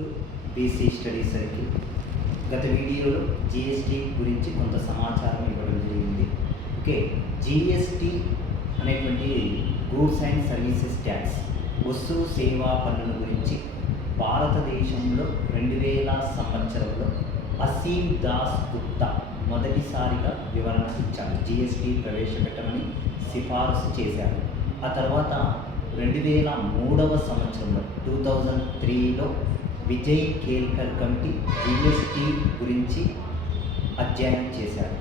To BC study circle. గత వీడియోలో GST గురించి కొంత సమాచారం ఇవ్వడం జరిగింది. ఓకే, జిఎస్టీ అనేటువంటి గూడ్స్ అండ్ సర్వీసెస్ ట్యాక్స్, వస్తువు సేవా పన్నుల గురించి భారతదేశంలో 2000 సంవత్సరంలో అసీం దాస్ గుప్తా మొదటిసారిగా వివరణ ఇచ్చారు. జిఎస్టీ ప్రవేశపెట్టమని సిఫారసు చేశారు. ఆ తర్వాత 2003 సంవత్సరంలో 2003లో విజయ్ కేల్కర్ కమిటీ జిఎస్టీ గురించి అధ్యయనం చేశారు.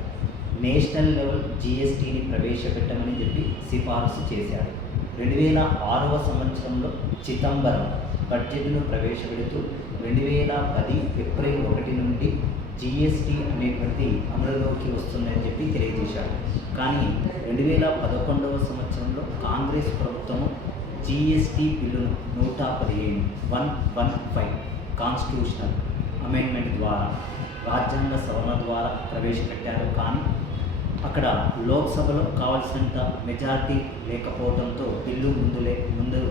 నేషనల్ లెవెల్ జిఎస్టీని ప్రవేశపెట్టమని చెప్పి సిఫారసు చేశారు. 2006 సంవత్సరంలో చిదంబరం బడ్జెట్ను ప్రవేశపెడుతూ 2010 ఏప్రిల్ 1 నుండి జిఎస్టీ అనేటువంటి అమలులోకి వస్తుందని చెప్పి తెలియజేశారు. కానీ 2011 సంవత్సరంలో కాంగ్రెస్ ప్రభుత్వము జిఎస్టీ బిల్లును 115 కాన్స్టిట్యూషనల్ అమెండ్మెంట్ ద్వారా, రాజ్యాంగ సవరణ ద్వారా ప్రవేశపెట్టారు. కానీ అక్కడ లోక్సభలో కావాల్సినంత మెజారిటీ లేకపోవడంతో బిల్లు ముందు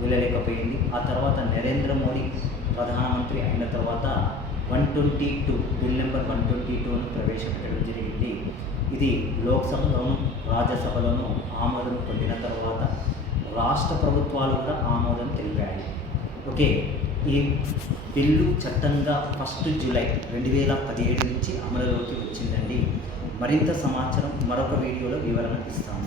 వెళ్ళలేకపోయింది. ఆ తర్వాత నరేంద్ర మోడీ ప్రధానమంత్రి అయిన తర్వాత 122 బిల్ నెంబర్ 122ను ప్రవేశపెట్టడం జరిగింది. ఇది లోక్సభలోను రాజ్యసభలోను ఆమోదం పొందిన తర్వాత రాష్ట్ర ప్రభుత్వాలు కూడా ఆమోదం తెలిపాయి. ఓకే, ఈ బిల్లు చట్టంగా 1 జూలై 2017 నుంచి అమలులోకి వచ్చిందండి. మరింత సమాచారం మరొక వీడియోలో వివరణ ఇస్తాము.